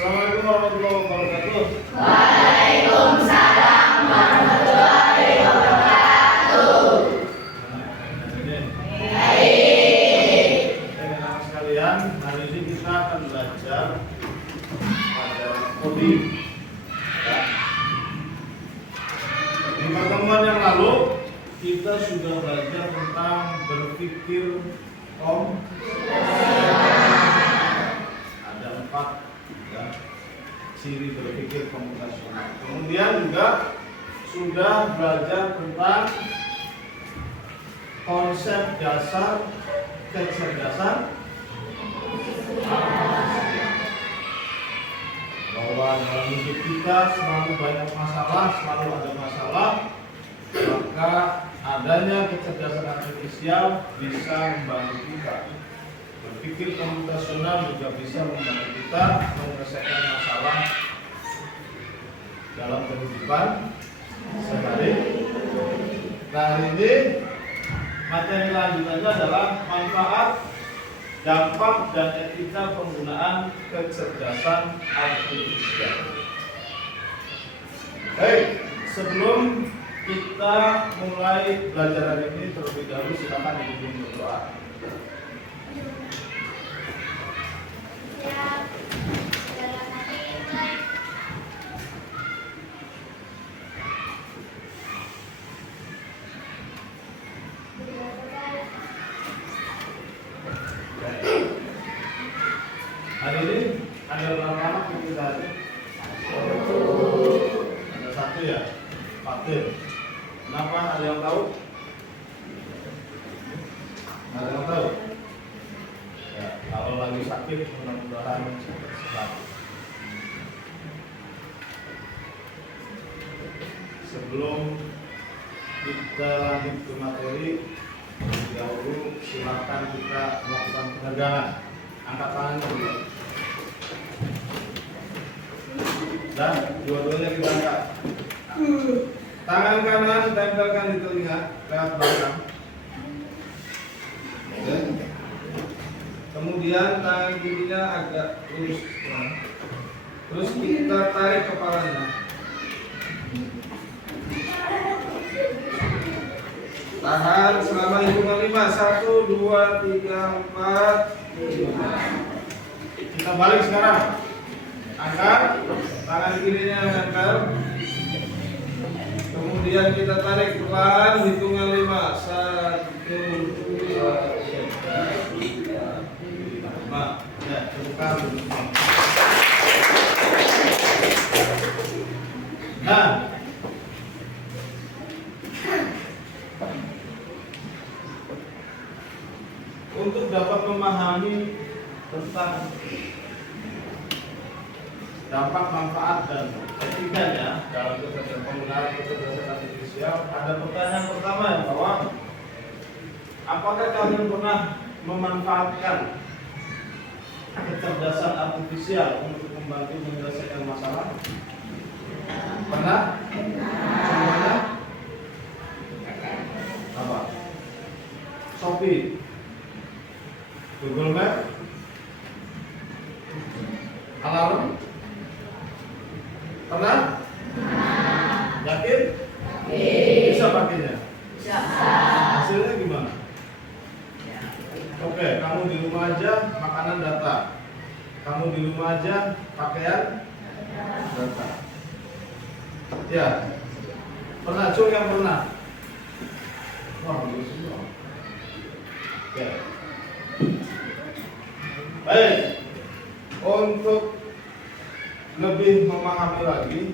Assalamualaikum warahmatullahi wabarakatuh. Waalaikumsalam warahmatullahi wabarakatuh. Baik. Teman-teman sekalian, hari ini kita akan belajar pada coding. Di pertemuan yang lalu kita sudah belajar tentang berpikir ada 4 ya, ciri berpikir komputasional. Kemudian juga sudah belajar tentang konsep dasar kecerdasan artifisial, bahwa dalam hidup kita selalu banyak masalah, selalu ada masalah, maka adanya kecerdasan artifisial bisa membantu kita. Berpikir komputasional juga bisa membantu kita menyelesaikan masalah dalam kehidupan sehari. Nah, hari ini materi lanjutannya adalah manfaat, dampak, dan etika penggunaan kecerdasan artifisial. Baik, sebelum kita mulai belajar hari ini, terlebih dahulu silakan dipimpin berdoa. Hari ini ada berapa anak yang kita ada? Ada 1 ya, Fatir. Kenapa, ada yang tahu? Ada yang tahu? Ya, kalau lagi sakit mudah-mudahan cepat sehat. Sebelum kita lanjut ke materi, dahulu silakan kita melakukan penegangan. Angkat tangannya dulu. Dan dua-duanya kita angkat. Tangan kanan tempelkan di telinga lewat belakang. Oke. Kemudian tangan kirinya agak lurus. Terus kita tarik kepalanya. Tahan selama hitungan 5. 1, 2, 3, 4, 5. Kita balik sekarang. Angkat tangan kirinya nempel. Kemudian kita tarik pelan, hitungan 5. 1, 2, 3, 4, 5. Ya, bukan. Nah, untuk dapat memahami tentang dampak, manfaat, dan etikanya dalam penggunaan kecerdasan artifisial, ada pertanyaan pertama yang bahwa apakah kalian pernah memanfaatkan kecerdasan artifisial untuk membantu menyelesaikan masalah? Pernah? Semuanya? Apa? Shopee, Google Map, alarm? Pernah? Yakin? Bisa pakainya? Bisa. Hasilnya gimana? Oke, kamu di rumah aja makanan datang. Kamu di rumah aja pakaian datang. Ya. Pernah, Cuk, yang pernah? Wah, bagus semua. Oke. Baik. Untuk lebih memahami lagi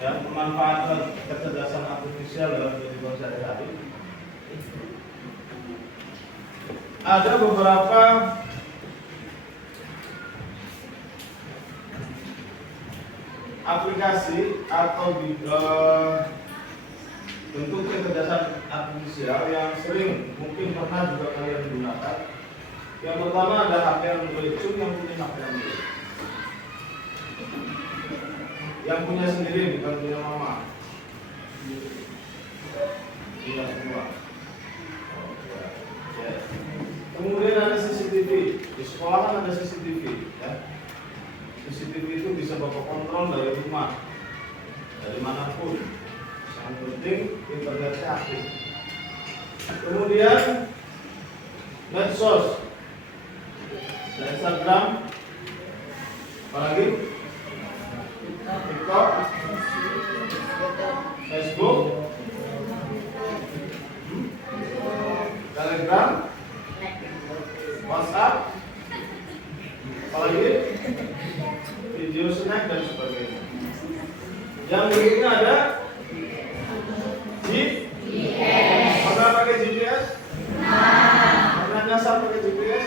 ya pemanfaatan kecerdasan artifisial dalam kehidupan sehari-hari, ada beberapa aplikasi atau bentuk kecerdasan artifisial yang sering mungkin pernah juga kalian gunakan. Yang pertama ada HP Android. Yang punya HP Android, yang punya sendiri, bukan punya mama. Tidak semua. Kemudian ada CCTV. Di sekolah kan ada CCTV, ya. CCTV itu bisa Bapak kontrol dari rumah, dari manapun. Yang penting internetnya aktif. Kemudian medsos, Instagram, apalagi TikTok, Facebook, Telegram, WhatsApp, apalagi video snack dan sebagainya. Yang berikutnya ada GPS. Pernah pakai GPS? Pernah nyasar pakai GPS?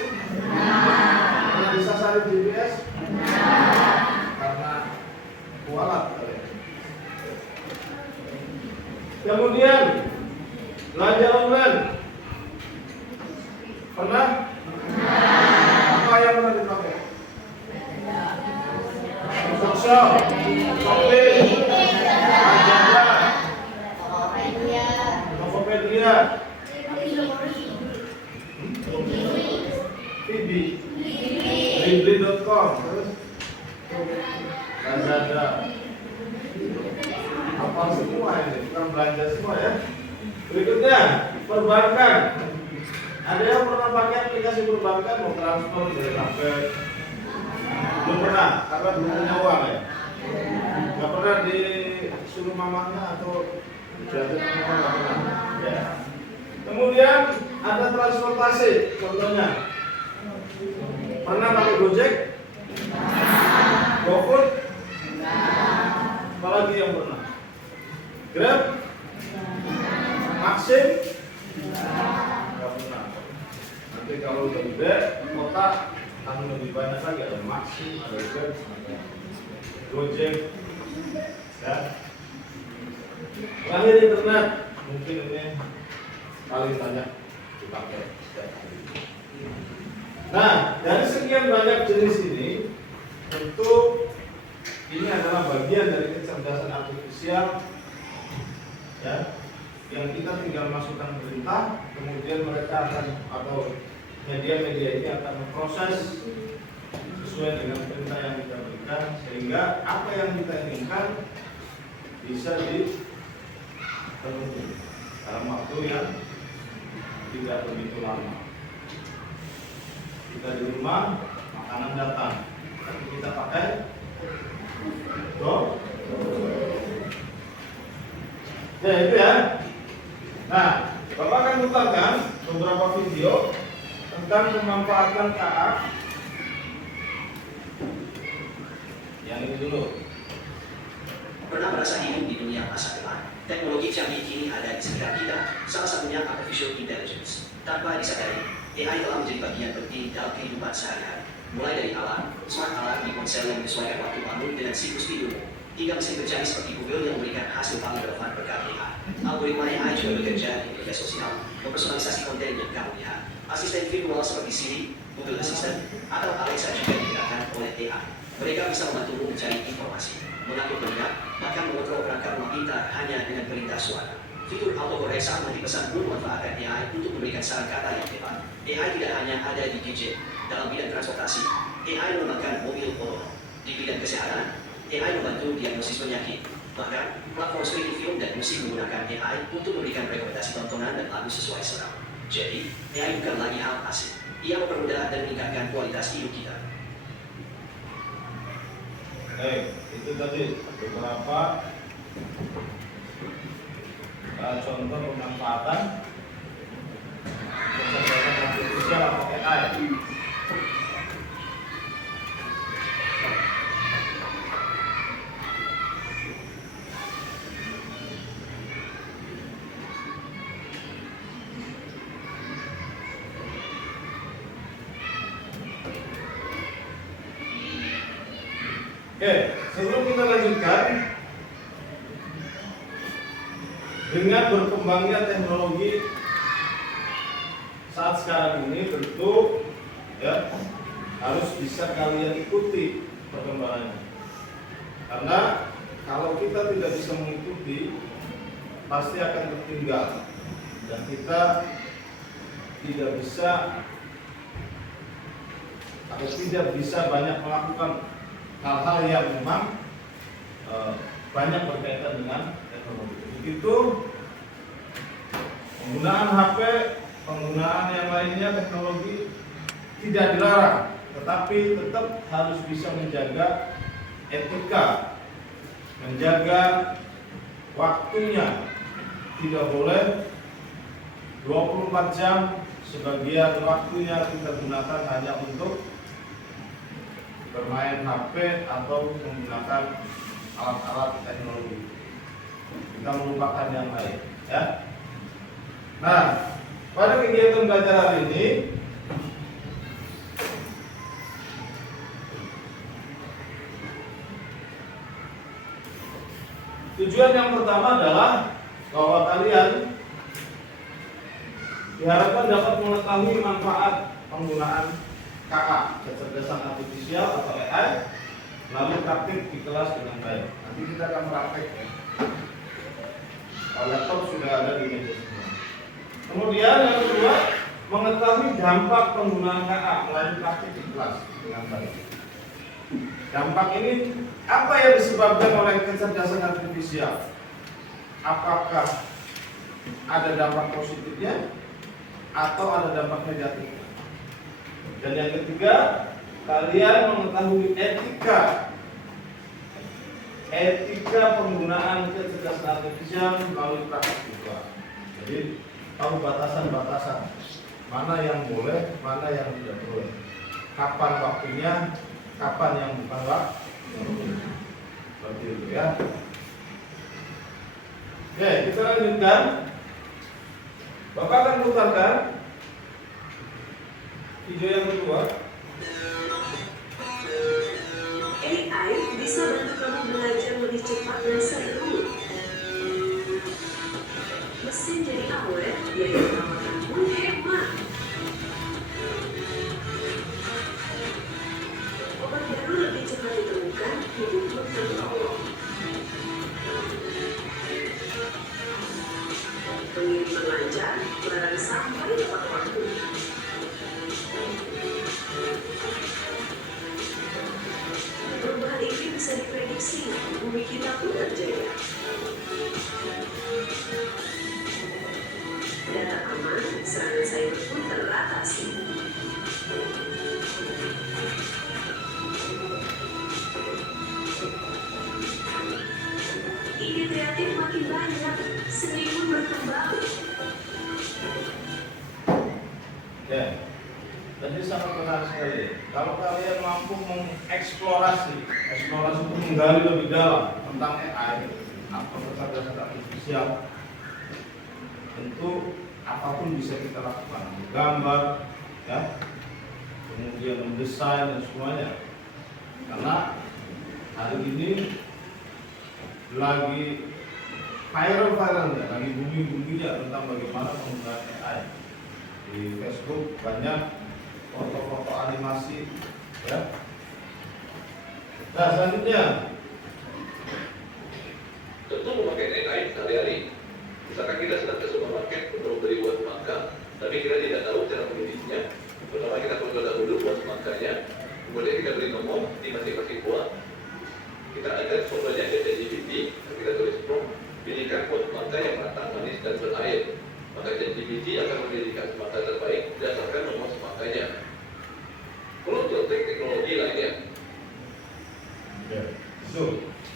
Pernah disasari GPS? Karena kualat kalian. Kemudian belanja online. Pernah? Apa yang pernah dipakai? Social, Shopee, Lazada, Tokopedia, Blibli.com, terus Lazada. Apa semua ini? Bukan belanja semua ya. Berikutnya, perbankan. Ada yang pernah pakai aplikasi perbankan mau transfer dari HP? Belum pernah, karena belum punya uang ya. Gak pernah disuruh mamanya atau diatur sama gak pernah. Ya. Kemudian ada transportasi, contohnya pernah pakai Gojek, GoFood, apalagi yang pernah? Grab, Maxim, gak pernah. Nanti kalau udah gede, kota akan lebih banyak lagi, ada Maxim, ada Grab, ada Gojek, ya. Terakhir internet, mungkin ini paling banyak dipakai setiap hari. Nah, dari sekian banyak jenis ini, tentu ini adalah bagian dari kecerdasan artifisial, ya, yang kita tinggal masukkan perintah, kemudian mereka akan atau media-media ini akan memproses sesuai dengan perintah yang kita berikan, sehingga apa yang kita inginkan bisa dipenuhi dalam waktu yang tidak begitu lama. Kita di rumah, makanan datang, tapi kita pakai ya itu ya. Nah, Bapak akan putarkan beberapa video tentang memanfaatkan KA. Yang ini dulu. Pernah merasa hidup di dunia masa depan? Teknologi canggih kini ada di sekitar kita, salah satunya artificial intelligence. Tanpa disadari, AI telah menjadi bagian penting dalam kehidupan sehari-hari. Mulai dari alarm, smart alarm di ponsel yang menyesuaikan waktu bangun dengan siklus tidurmu, hingga mesin pencari seperti Google yang memberikan hasil paling relevan berkat AI. Algoritma AI juga bekerja di media sosial, mempersonalisasi konten yang kamu lihat. Asisten virtual seperti Siri, Google Assistant, atau Alexa juga digunakan oleh AI. Mereka bisa membantumu mencari informasi, mengatur benda, bahkan mengontrol perangkat rumah pintar hanya dengan perintah suara. Fitur autocorrect saat mengetik pesan pun memanfaatkan AI untuk memberikan saran kata yang tepat. AI tidak hanya ada di gadget. Dalam bidang transportasi, AI mengembangkan mobil otonom. Di bidang kesehatan, AI membantu diagnosis penyakit. Bahkan, platform streaming film dan musik menggunakan AI untuk memberikan rekomendasi tontonan dan lagu sesuai selera. Jadi, AI bukan lagi hal asing. Ia mempermudah dan meningkatkan kualitas hidup kita. Itu tadi beberapa contoh pemanfaatan kecerdasan artifisial atau AI. Oke, sebelum kita lanjutkan, dengan berkembangnya teknologi saat sekarang ini, tentu ya harus bisa kalian ikuti perkembangannya. Karena kalau kita tidak bisa mengikuti, pasti akan tertinggal dan kita tidak bisa atau tidak bisa banyak melakukan hal-hal yang memang banyak berkaitan dengan teknologi. Begitu penggunaan HP, penggunaan yang lainnya teknologi tidak dilarang, tetapi tetap harus bisa menjaga etika, menjaga waktunya. Tidak boleh 24 jam sebagian waktunya kita gunakan hanya untuk bermain HP atau menggunakan alat-alat teknologi. Kita melupakan yang lain, ya. Nah, pada kegiatan belajar hari ini tujuan yang pertama adalah bahwa kalian diharapkan dapat mengetahui manfaat penggunaan KA, kecerdasan artifisial atau AI, lalu praktik di kelas dengan baik. Nanti kita akan praktek ya. Laptop sudah ada di meja semua. Kemudian yang kedua, mengetahui dampak penggunaan KA melalui praktik di kelas dengan baik. Dampak ini apa yang disebabkan oleh kecerdasan artifisial? Apakah ada dampak positifnya atau ada dampak negatifnya? Dan yang ketiga, kalian mengetahui etika penggunaan kecerdasan artifisial melalui praktik juga. Jadi tahu batasan-batasan mana yang boleh, mana yang tidak boleh, kapan waktunya, kapan yang bukan waktu. Seperti itu ya. Oke, kita lanjutkan. Bapak akan putarkan video yang kedua. AI bisa bantu kamu belajar lebih cepat dan seru. Mesin jadi awet, biaya perawatan pun hemat. Obat baru lebih cepat ditemukan, hidup pun tertolong. Pengiriman lancar, barang sampai tepat waktu. Perubahan iklim bisa diprediksi, bumi kita pun terjaga. Data aman, serangan cyber pun teratasi. Ide kreatif makin banyak, seni pun berkembang. Ya, jadi sangat menarik sekali. Kalau kalian mampu mengeksplorasi, eksplorasi itu menggali lebih dalam tentang AI atau kecerdasan artifisial, tentu apapun bisa kita lakukan, menggambar, ya, kemudian mendesain dan semuanya. Karena hari ini lagi viral-viralnya, lagi booming-boomingnya tentang bagaimana penggunaan AI. Di Facebook banyak foto-foto animasi, ya. Nah, selanjutnya tentu memakai AI sehari-hari. Misalkan kita sedang ke supermarket untuk membeli buah semangka, tapi kita tidak tahu cara memilihnya. Pertama kita foto dahulu buah semangkanya, kemudian kita beri nomor di masing-masing buah. Kita akan fotonya ke ChatGPT, kita tulis prompt, pilihkan buah semangka yang matang, manis dan berair. Maka ChatGPT akan memilihkan semangka terbaik berdasarkan nomor semangkanya. Perlu contoh teknologi lainnya. ya, itu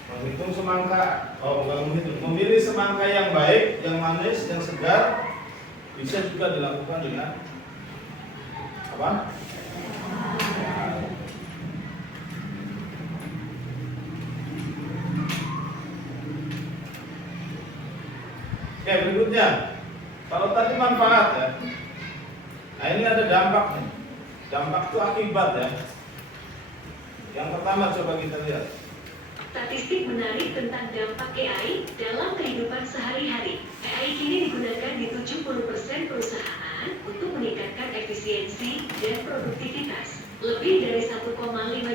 menghitung semangka, bukan menghitung, memilih semangka yang baik, yang manis, yang segar, bisa juga dilakukan dengan apa? Oke, berikutnya, kalau tadi manfaat ya, nah ini ada dampaknya. Dampak itu akibat ya. Yang pertama coba kita lihat. Statistik menarik tentang dampak AI dalam kehidupan sehari-hari. AI kini digunakan di 70% perusahaan untuk meningkatkan efisiensi dan produktivitas. Lebih dari 1,5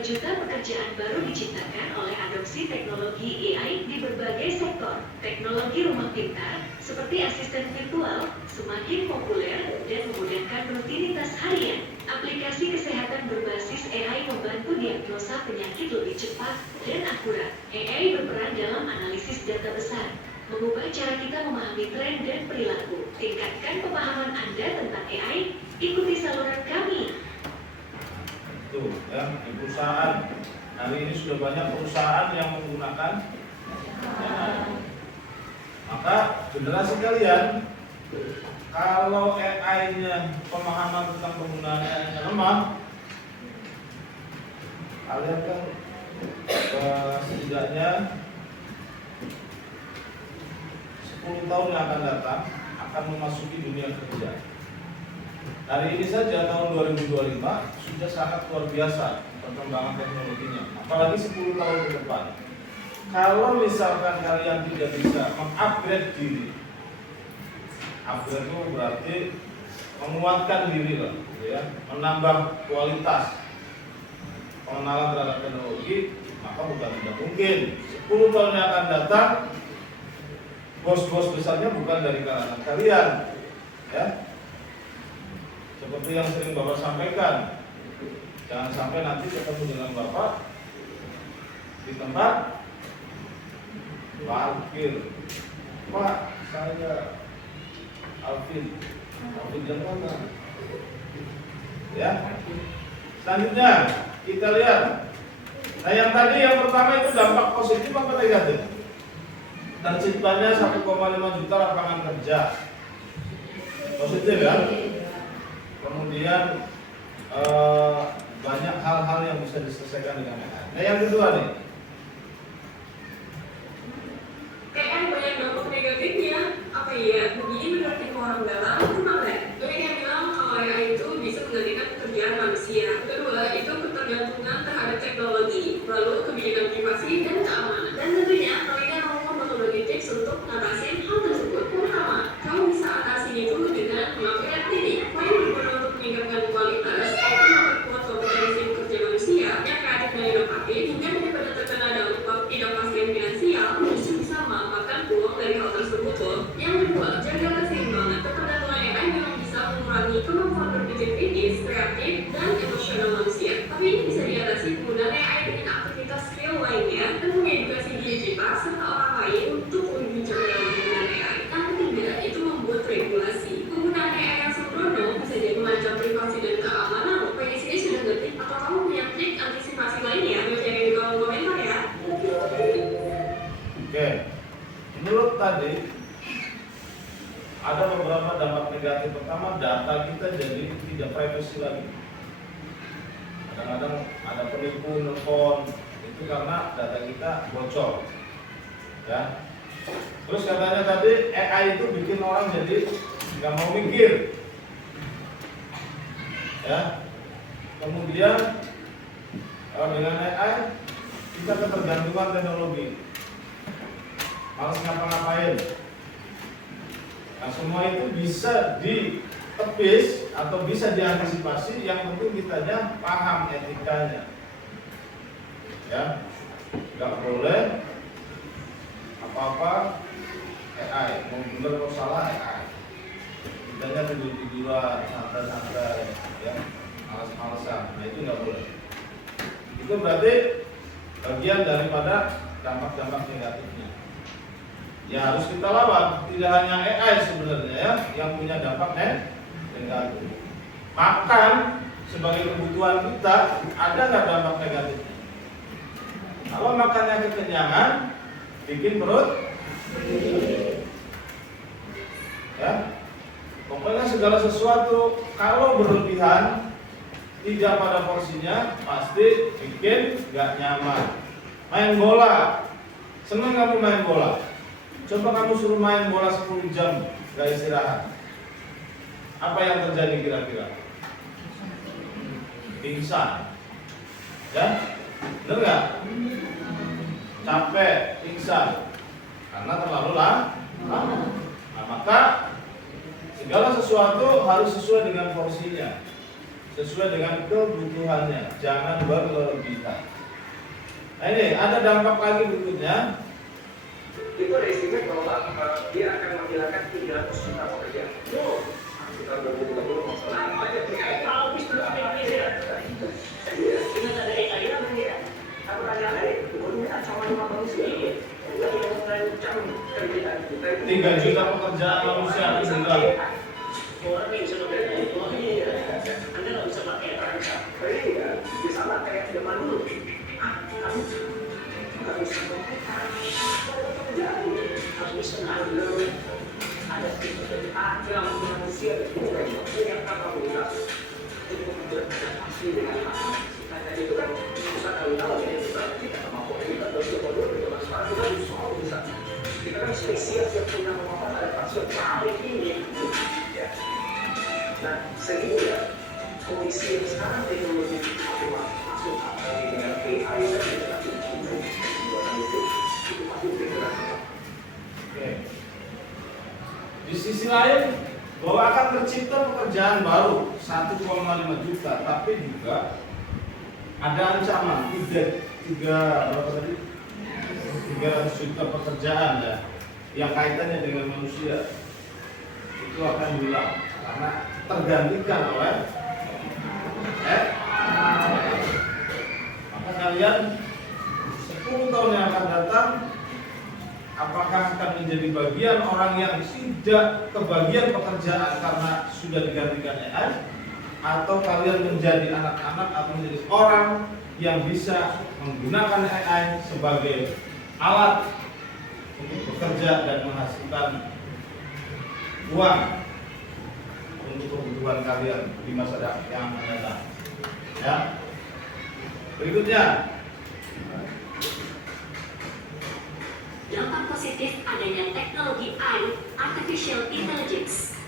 juta pekerjaan baru diciptakan oleh adopsi teknologi AI di berbagai sektor. Teknologi rumah pintar, seperti asisten virtual, semakin populer dan memudahkan rutinitas harian. Aplikasi kesehatan berbasis AI membantu diagnosis mendiagnosa penyakit lebih cepat dan akurat. AI berperan dalam analisis data besar, mengubah cara kita memahami tren dan perilaku. Tingkatkan pemahaman Anda tentang AI, ikuti saluran kami. Tuh, ya, di perusahaan. Hari ini sudah banyak perusahaan yang menggunakan AI. Maka generasi kalian, kalau AI-nya pemahaman tentang penggunaan AI-nya lemah, kalian kan setidaknya 10 tahun yang akan datang akan memasuki dunia kerja. Hari ini saja tahun 2025 sudah sangat luar biasa perkembangan teknologinya, apalagi 10 tahun ke depan. Kalau misalkan kalian tidak bisa mengupgrade diri, upgrade itu berarti menguatkan diri lah, gitu ya, menambah kualitas pengenalan terhadap teknologi, maka bukan tidak mungkin 10 tahun yang akan datang bos-bos besarnya bukan dari kalangan kalian, ya. Seperti yang sering Bapak sampaikan, jangan sampai nanti ketemu dengan Bapak di tempat parkir. Pak, saya Alvin yang mana? Ya. Selanjutnya kita lihat. Nah, yang tadi yang pertama itu dampak positif apa negatif? Terciptanya 1,5 juta lapangan kerja. Positif ya. Kemudian banyak hal-hal yang bisa diselesaikan dengan AI. Nah, yang kedua nih. AI banyak dampak negatifnya. Apa iya? Begini menurut tim orang dalam, kenapa? Banyak yang bilang kalau AI itu bisa menggantikan pekerjaan manusia. Kedua, itu ketergantungan terhadap teknologi, lalu kebijakan privasi dan keamanan. Dan tentunya, kalian mau berbagi tips untuk mengatasi hal tersebut. Pertama, kamu bisa atasi itu dengan mengupgrade diri. Selain berguna untuk meningkatkan kualitas, itu memperkuat kompetensi pekerja manusia yang kreatif dan inovatif, hingga daripada terkena dampak ketidakpastian finansial, justru bisa memanfaatkan peluang dari hal tersebut loh. Yang kedua, jaga keseimbangan. Ketergantungan AI memang bisa mengurangi kemampuan berpikir kritis, kreatif, dan emosional manusia. Tapi ini bisa diatasi penggunaan AI dengan aktivitas skill lainnya dan mengedukasi diri kita serta orang lain untuk lebih bijak dalam penggunaan AI. Yang ketiga, itu membuat regulasi. Penggunaan AI yang sembrono bisa jadi mengancam privasi dan keamanan. PSI sudah ngerti atau kamu punya trik antisipasi lainnya? Bagi di kolom komentar ya. Oke. Menurut tadi ada beberapa dampak negatif. Pertama, data kita jadi tidak privacy lagi. Kadang-kadang ada penipu nelfon, itu karena data kita bocor, ya. Terus katanya tadi AI itu bikin orang jadi nggak mau mikir, ya. Kemudian dengan AI kita ketergantungan teknologi, malas ngapa-ngapain. Nah, semua itu bisa ditepis atau bisa diantisipasi. Yang penting kitanya paham etikanya, ya. Nggak boleh apa-apa AI, mau bener mau salah AI. Kitanya tidur-tiduran, santai-santai, ya, malas-malasan. Nah, itu nggak boleh. Itu berarti bagian daripada dampak-dampak negatifnya. Ya harus kita lawan. Tidak hanya AI sebenarnya ya yang punya dampak negatif. Makan sebagai kebutuhan kita, ada nggak dampak negatifnya? Kalau makannya kekenyangan, bikin perut, ya. Pokoknya segala sesuatu kalau berlebihan, tidak pada porsinya, pasti bikin nggak nyaman. Main bola, seneng kamu main bola. Coba kamu suruh main bola 10 jam gak istirahat, apa yang terjadi kira-kira? Pingsan, ya? Bener gak? Capek, pingsan, karena terlalu lama. Nah, maka segala sesuatu harus sesuai dengan porsinya, sesuai dengan kebutuhannya, jangan berlebihan. Nah, ini ada dampak lagi berikutnya. Itu ada estimate bahwa dia akan menghilangkan 300 juta pekerjaan. Sekitar 2030 masalah. Dengan ada AI yang 3 juta pekerjaan manusia hilang. Orang yang bisa bekerja itu, Anda nggak bisa pakai terancam. Iya, ya sama kayak zaman dulu. Kamu nggak bisa bekerja. Harus bisa ngambil. Ada manusia punya kapabilitas untuk beradaptasi dengan hal. Nah, itu kan usaha tahu-tahu ya, kita mampu kita terus kita bisa. Kita kan spesies yang punya kemampuan adaptasi yang paling tinggi. Ya. Nah, sehingga kondisi yang sekarang teknologi masuk dengan AI dan generasi itu pasti bergerak. Oke. Di sisi lain, bahwa akan tercipta pekerjaan baru 1,5 juta, tapi juga ada ancaman 300 juta pekerjaan ya, yang kaitannya dengan manusia itu akan hilang karena tergantikan oleh maka kalian 10 tahun yang akan datang, apakah akan menjadi bagian orang yang tidak kebagian pekerjaan karena sudah digantikan AI, atau kalian menjadi anak-anak atau menjadi orang yang bisa menggunakan AI sebagai alat untuk bekerja dan menghasilkan uang untuk kebutuhan kalian di masa yang akan datang. Ya. Berikutnya, dampak positif adanya teknologi AI, Artificial Intelligence.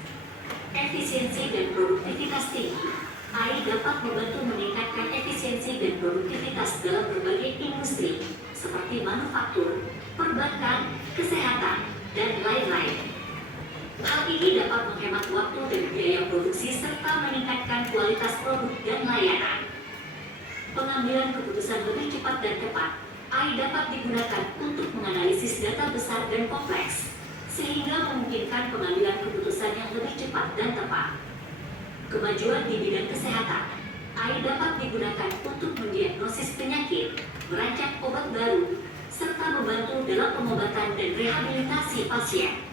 Efisiensi dan produktivitas tinggi. AI dapat membantu meningkatkan efisiensi dan produktivitas dalam berbagai industri, seperti manufaktur, perbankan, kesehatan, dan lain-lain. Hal ini dapat menghemat waktu dan biaya produksi serta meningkatkan kualitas produk dan layanan. Pengambilan keputusan lebih cepat dan tepat. AI dapat digunakan untuk menganalisis data besar dan kompleks, sehingga memungkinkan pengambilan keputusan yang lebih cepat dan tepat. Kemajuan di bidang kesehatan. AI dapat digunakan untuk mendiagnosis penyakit, merancang obat baru, serta membantu dalam pengobatan dan rehabilitasi pasien.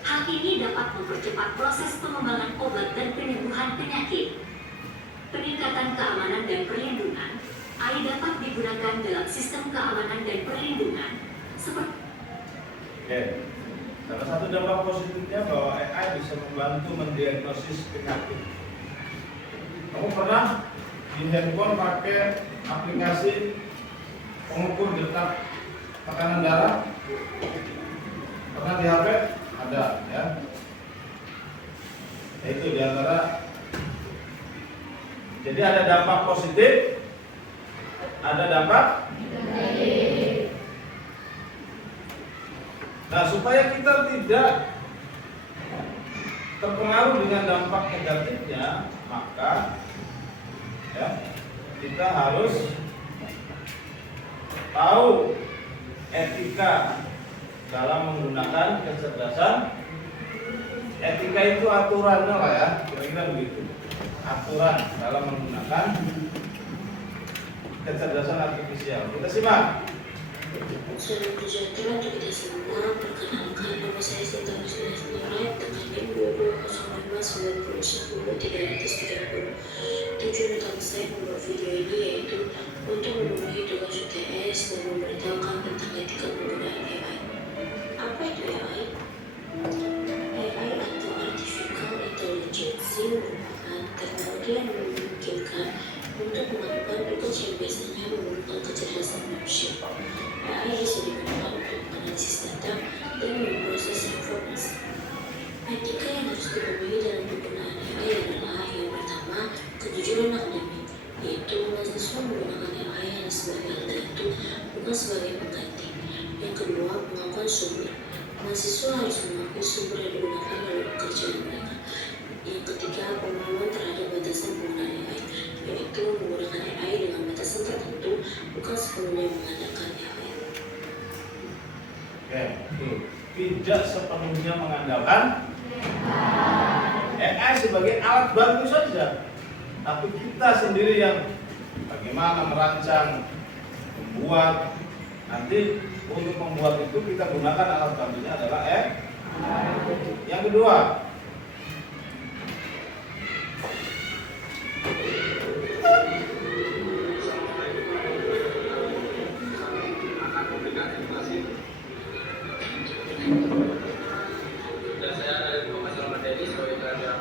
Hal ini dapat mempercepat proses pengembangan obat dan penyembuhan penyakit. Peningkatan keamanan dan perlindungan. AI dapat digunakan dalam sistem keamanan dan perlindungan seperti. Oke. Salah satu dampak positifnya bahwa AI bisa membantu mendiagnosis penyakit. Kamu pernah di handphone pakai aplikasi pengukur detak tekanan darah? Pernah di HP? Ada, ya. Itu diantara. Jadi ada dampak positif, ada dampak negatif. Nah, supaya kita tidak terpengaruh dengan dampak negatifnya, maka ya, kita harus tahu etika dalam menggunakan kecerdasan. Etika itu aturannya lah ya, kira-kira begitu. Aturan dalam menggunakan kecerdasan artifisial. Kita simak. Salam sejahtera untuk kita semua. Perkenalkan, nama saya Sinta Nusmina Nurat dengan NIM 2205910-330. Tujuan utama saya membuat video ini yaitu untuk memenuhi tugas UTS dan memberitahukan tentang etika penggunaan AI. Apa itu AI? AI atau Artificial Intelligence merupakan teknologi yang memungkinkan untuk melakukan tugas yang biasanya memerlukan kecerdasan manusia. AI bisa digunakan untuk menganalisis data dan memproses informasi. Etika yang harus dipenuhi dalam penggunaan AI adalah yang pertama, kejujuran akademik, yaitu mahasiswa menggunakan AI hanya sebagai alat bantu, bukan sebagai pengganti. Yang kedua, pengakuan sumber. Mahasiswa harus mengakui sumber yang digunakan dalam pekerjaan mereka. Yang ketiga, pemahaman terhadap batasan penggunaan AI, yaitu menggunakan AI dengan batasan tertentu, bukan sepenuhnya mengandalkan AI. Oke, tidak sepenuhnya mengandalkan AI sebagai alat bantu saja, tapi kita sendiri yang bagaimana merancang, membuat. Nanti untuk membuat itu kita gunakan alat bantunya adalah Yang kedua, Dan saya dari Muhammad Salman Denny sebagai pengajar.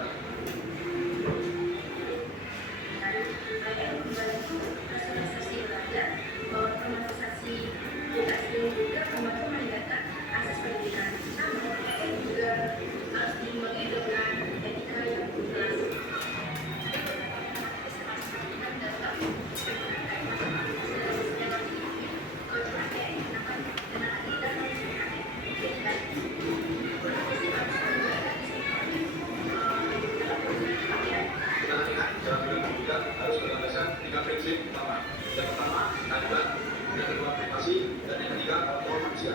Dalam bidang juga harus berlandaskan 3 prinsip utama. Yang pertama, keadilan, yang kedua, privasi, dan yang ketiga, kontrol manusia.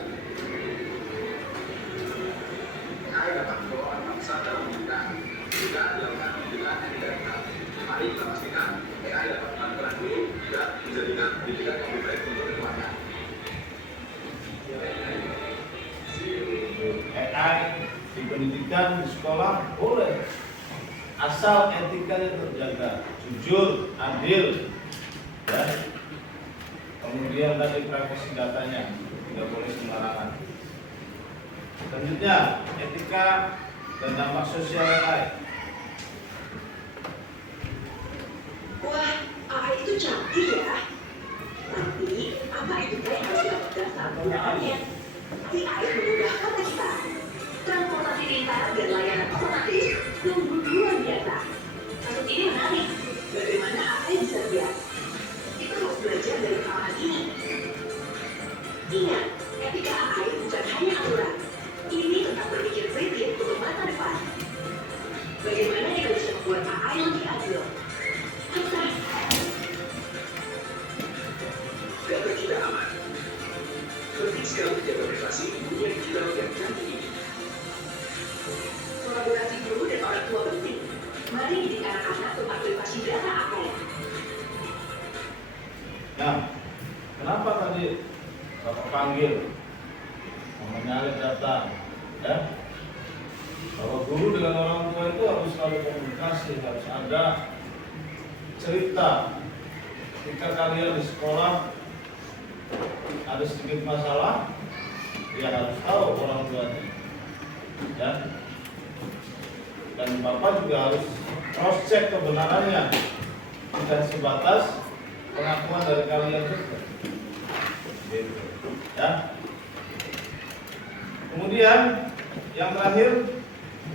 AI dapat membawa bangsa dalam pendidikan, juga dilakukan pendidikan yang tidak benar. Mari kita pastikan AI dapat pelan-pelan dulu dan menjadikan pendidikan yang lebih baik untuk kedepannya. AI di pendidikan di sekolah boleh, asal etikanya terjaga, jujur, adil, ya. Kemudian tadi privasi datanya tidak boleh sembarangan. Selanjutnya, etika dan dampak sosial AI. Wah, AI itu canggih ya. Tapi, apa itu yang harus dilakukan saat menggunakannya? AI memudahkan kita. Transportasi pintar dan layanan otomatis sungguh luar biasa. Kasus ini menarik. Bagaimana AI bisa bias? Kita harus belajar dari hal ini. Ingat, etika AI bukan hanya aturan. Ini tentang berpikir kritis untuk masa depan. Bagaimana kita bisa membuat AI lebih adil? Apa? Data kita aman. Penting sekali menjaga privasi di dunia digital yang canggih ini. Kolaborasi guru dan orang tua penting. Mari didik anak-anak tentang privasi data AI. Nah, kenapa tadi Bapak panggil menyalip data, ya? Bahwa guru dengan orang tua itu harus selalu komunikasi, harus ada cerita. Ketika kalian di sekolah ada sedikit masalah, ya harus tahu orang tuanya, ya. Dan Bapak juga harus cross check kebenarannya, bukan sebatas pengakuan dari kalian juga, gitu, ya. Kemudian yang terakhir,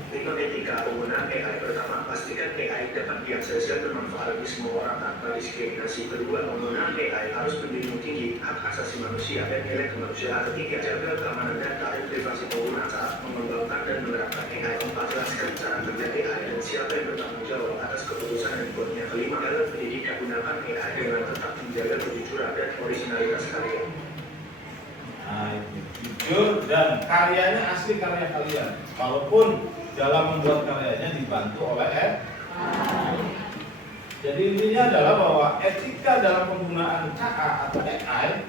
Untuk etika penggunaan AI, pertama, pastikan AI dapat diakses dan bermanfaat bagi semua orang tanpa diskriminasi. Kedua, penggunaan AI harus menjunjung tinggi hak asasi manusia dan nilai kemanusiaan. Ketiga, jaga keamanan data dan privasi pengguna saat mengembangkan dan menerapkan AI. Empat, jelaskan cara kerja AI dan siapa yang bertanggung jawab atas keputusan yang dibuatnya. Kelima, dalam pendidikan gunakan AI dengan tetap menjaga kejujuran dan originalitas karya. nah, jujur dan karyanya asli karya kalian, walaupun dalam membuat karyanya dibantu oleh AI. Jadi intinya adalah bahwa etika dalam penggunaan KA atau AI,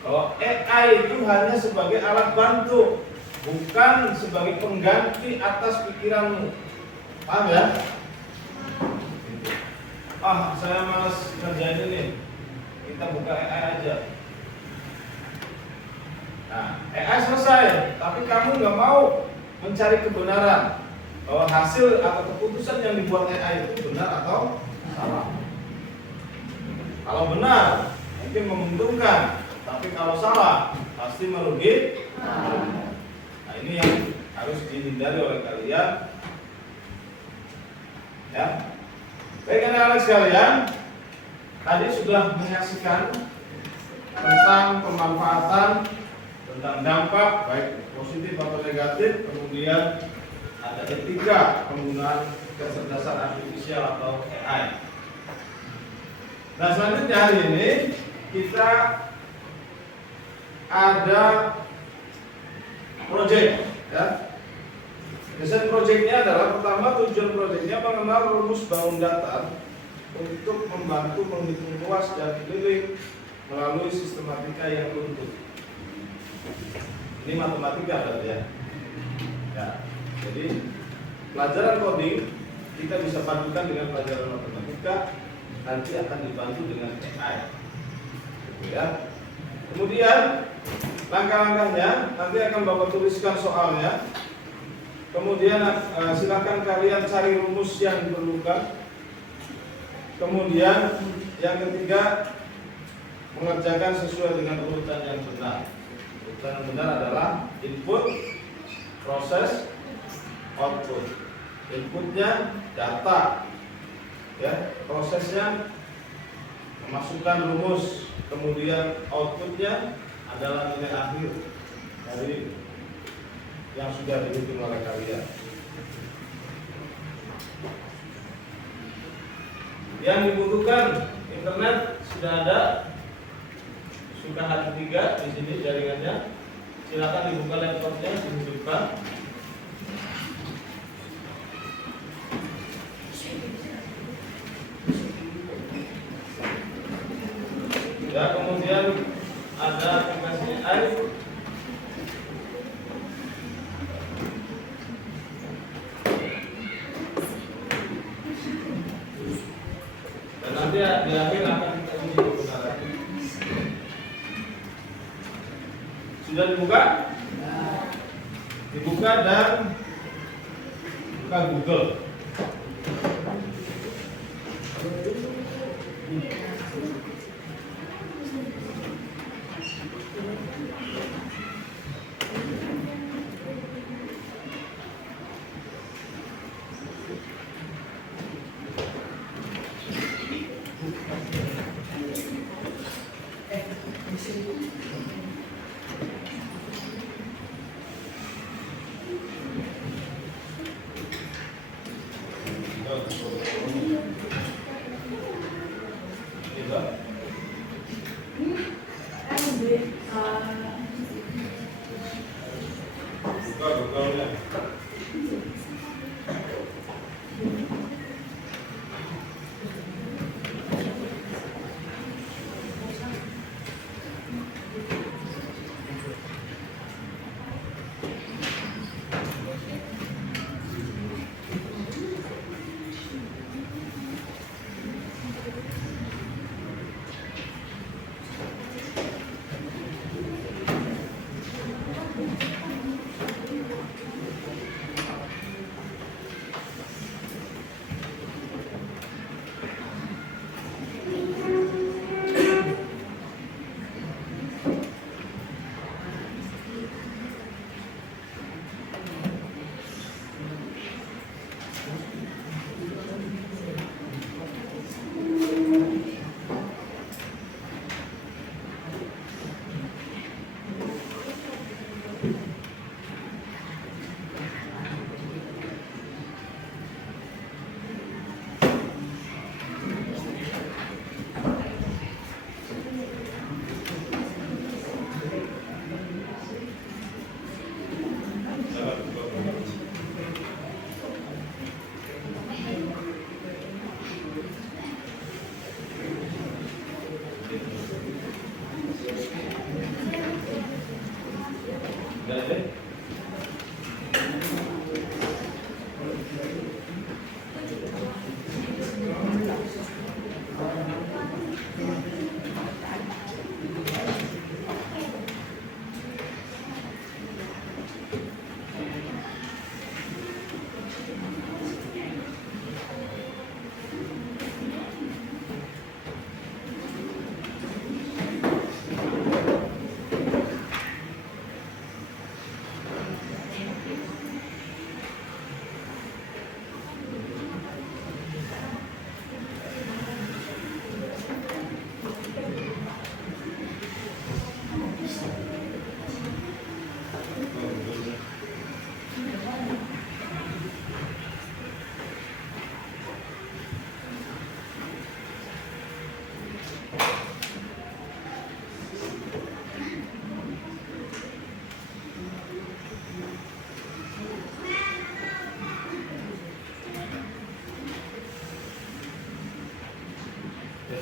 bahwa AI itu hanya sebagai alat bantu, bukan sebagai pengganti atas pikiranmu. Paham ya? Ah, saya malas kerjain ini, kita buka AI aja. Nah, AI selesai, tapi kamu nggak mau mencari kebenaran bahwa hasil atau keputusan yang dibuat AI itu benar atau salah. Kalau benar, mungkin menguntungkan, tapi kalau salah, pasti merugikan. Nah, ini yang harus dihindari oleh kalian. Ya, baik anak-anak sekalian, tadi sudah menyaksikan tentang pemanfaatan, tentang dampak baik positif atau negatif, kemudian ada etika penggunaan kecerdasan artifisial atau AI. Nah, selanjutnya hari ini kita ada proyek, ya. Desain proyeknya adalah, pertama, tujuan proyeknya mengenal rumus bangun datar untuk membantu menghitung luas dan keliling melalui sistematika yang runtut. Ini matematika berarti ya. Ya, jadi pelajaran coding kita bisa padukan dengan pelajaran matematika, nanti akan dibantu dengan AI. Gitu ya. Kemudian langkah-langkahnya nanti akan Bapak tuliskan soalnya. Kemudian silakan kalian cari rumus yang diperlukan. Kemudian yang ketiga, mengerjakan sesuai dengan urutan yang benar. Urutan yang benar adalah input, proses, output. Inputnya data, ya, prosesnya memasukkan rumus, kemudian outputnya adalah nilai akhir dari yang sudah dihitung oleh kalian. Yang dibutuhkan internet sudah ada, sudah ada 3 di sini jaringannya. Silakan dibuka laptopnya, dihidupkan. Ya, kemudian ada aplikasi AI. Dan nanti di akhir akan kita uji kebenaran. Sudah dibuka? Dibuka dan buka Google.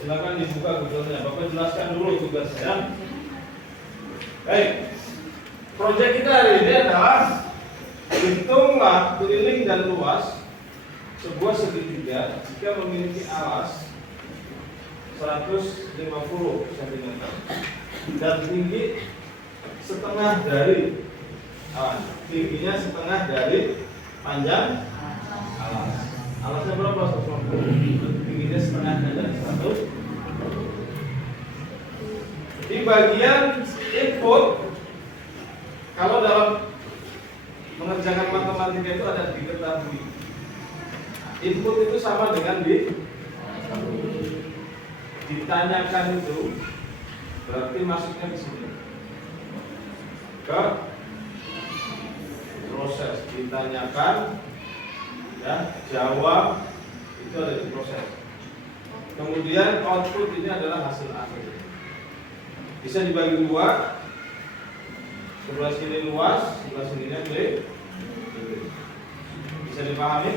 Silakan dibuka Google-nya. Bapak jelaskan dulu tugasnya. Baik. Proyek kita hari ini adalah Hitunglah keliling dan luas sebuah segitiga jika memiliki alas 150 cm dan tinggi setengah dari tingginya setengah dari panjang alas. Alasnya berapa? 150. Tingginya setengah dari 100. Di bagian input, kalau dalam mengerjakan matematika itu ada diketahui. Input itu sama dengan ditanyakan itu, berarti masuknya di sini ke proses. Ditanyakan, ya, jawab, itu ada di proses. Kemudian output ini adalah hasil akhir. Bisa dibagi dua, sebelah sini luas, sebelah sininya gede. Bisa dipahami?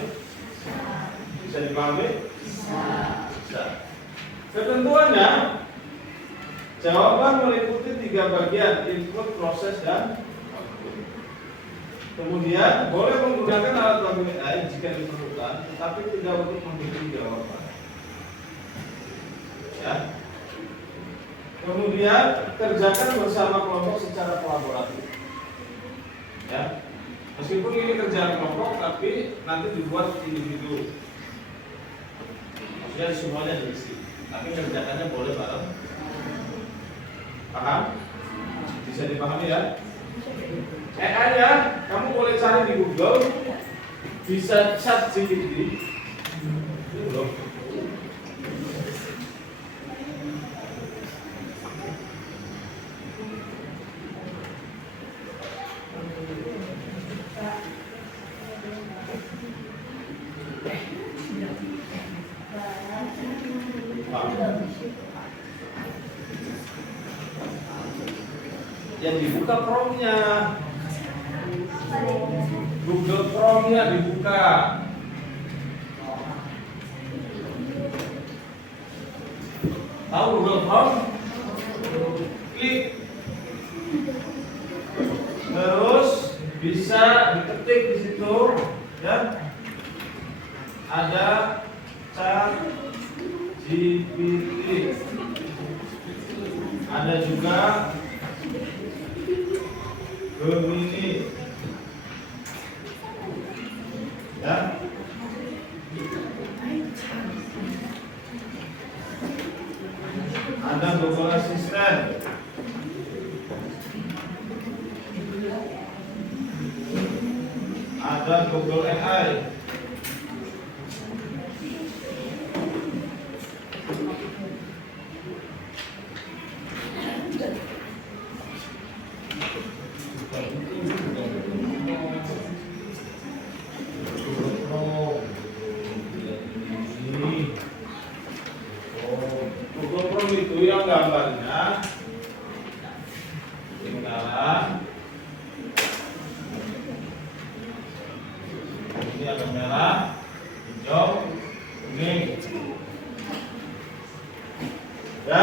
Bisa dipahami? Bisa. Ketentuannya, jawaban meliputi 3 bagian: input, proses, dan output. Kemudian boleh menggunakan alat bantu AI jika diperlukan, tetapi tidak untuk menghitung jawaban. Ya. Kemudian kerjakan bersama kelompok secara kolaboratif. Ya. Meskipun ini kerjaan kelompok, tapi nanti dibuat individu. Maksudnya semuanya diisi. Tapi kerjakannya boleh bareng. Paham? Bisa dipahami ya? AI ya, kamu boleh cari di Google, bisa chat GPT. Itu loh. Yang dibuka Chrome-nya, Google Chrome-nya dibuka. Tahu Google Chrome? Klik, terus bisa diketik di situ, ya. Ada chat GPT, ada juga Gemini, ya. Ada Google Assistant, ada Google AI. Google Chrome itu yang gambarnya tinggalan ini ada merah, hijau, kuning, ya.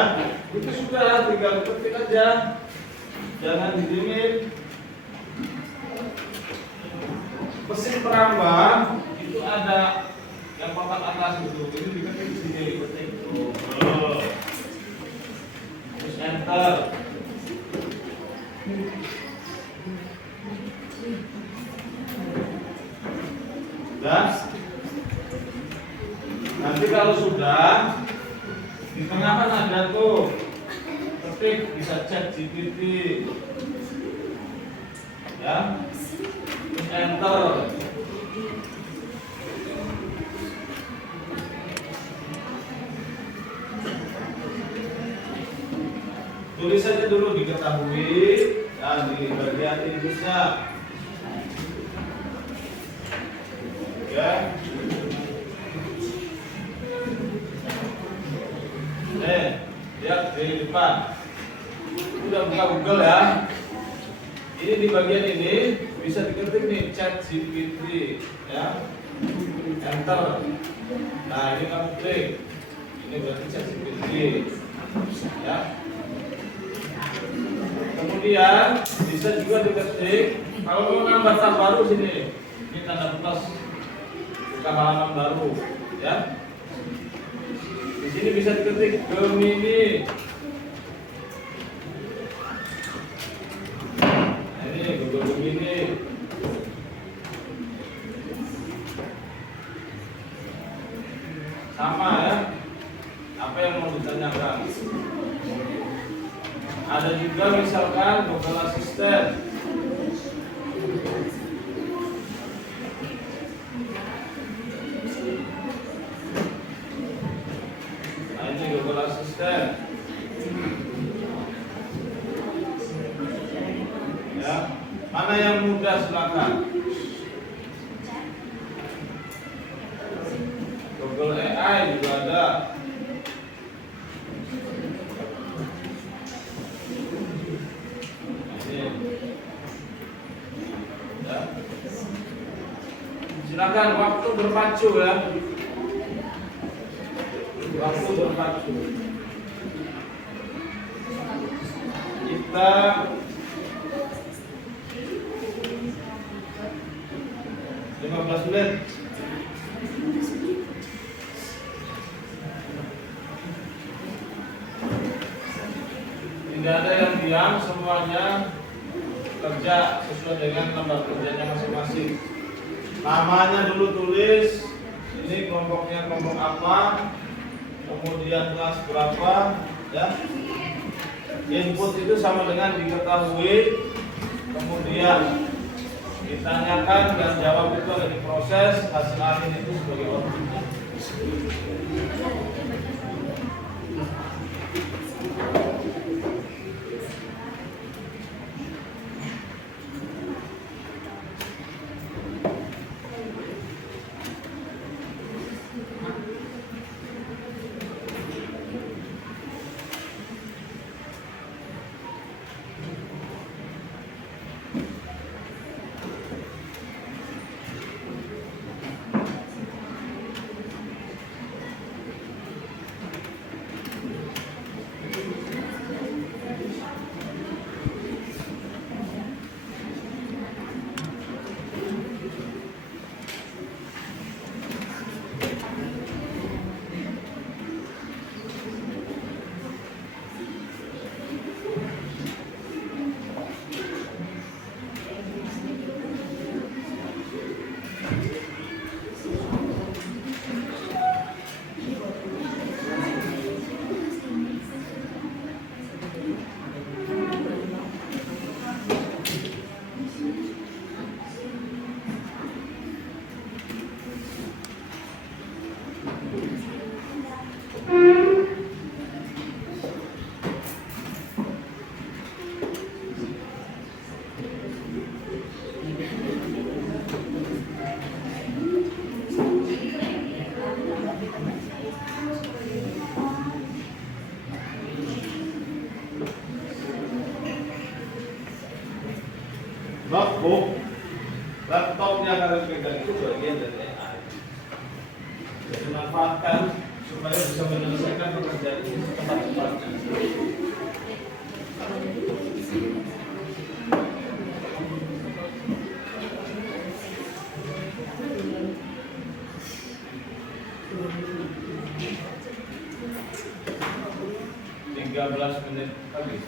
Itu sudah, tinggal ketik aja, jangan didiemin. Mesin perambah itu ada yang kotak atas itu, ini diketik di sini, diketik tuh, terus enter. Dan nanti kalau sudah di tengah kan ada tuh ketik, bisa chat GPT, ya, terus enter. Tulis saja dulu diketahui dan di bagian inputnya, ya. Lihat di depan, udah buka Google ya. Ini di bagian ini bisa diketik nih chat GPT, ya. Enter. Nah ini kamu klik, ini berarti chat GPT, ya. Kemudian bisa juga diketik Kalau mau nambah tab baru sini, ini tanda plus, buka halaman baru, ya. Di sini bisa diketik Gemini. Nah, ini Google Gemini. Sama ya. Apa yang mau ditanyakan? Ada juga misalkan Google Assistant. Nah, ini Google Assistant. Ya, mana yang mudah silakan. Google AI juga ada. Ya. Silakan waktu berpacu ya. Waktu berpacu. Kita lima 15 menit. Tidak ada yang diam, semuanya kerja sesuai dengan lembar kerjanya masing-masing. Namanya dulu tulis, ini kelompoknya kelompok apa, kemudian kelas berapa, ya. Input itu sama dengan diketahui, kemudian ditanyakan dan jawab itu ada diproses, hasil akhir itu sebagai outputnya. Notebook, laptopnya harus pegang itu bagian dari AI. Jadi manfaatkan supaya bisa menyelesaikan pekerjaan ini cepat-cepatnya. Belas menit habis.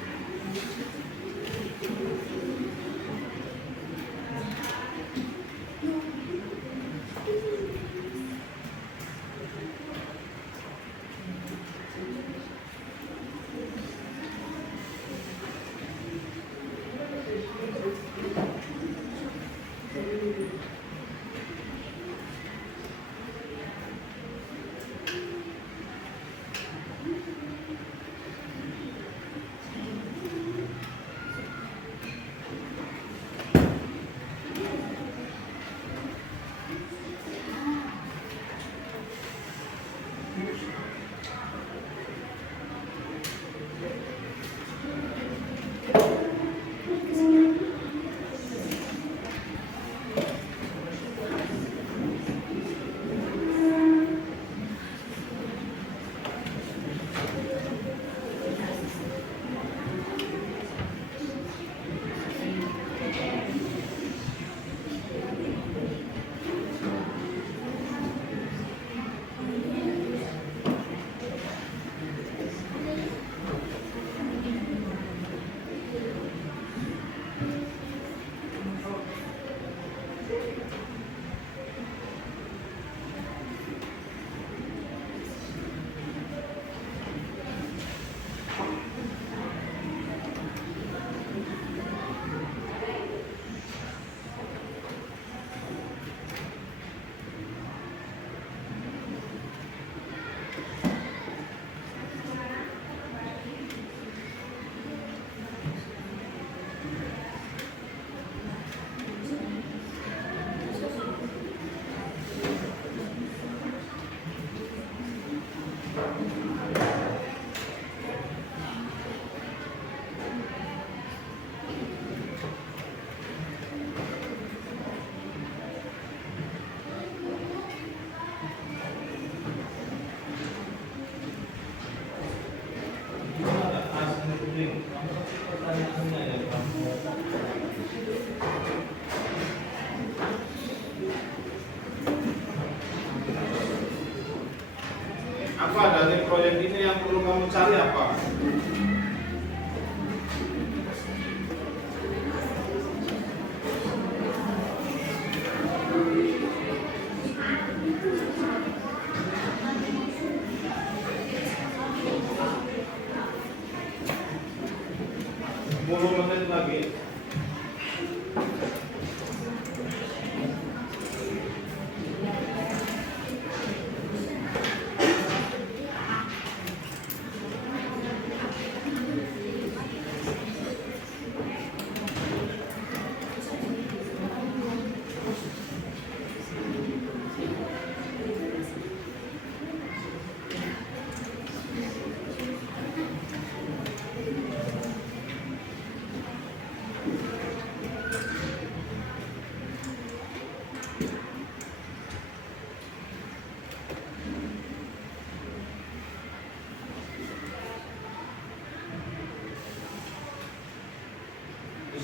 Pertanyaannya ya kamu. Apa dari proyek ini yang perlu kamu cari apa? Menit lagi.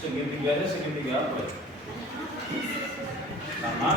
Segitiganya segitiga apa? Sama.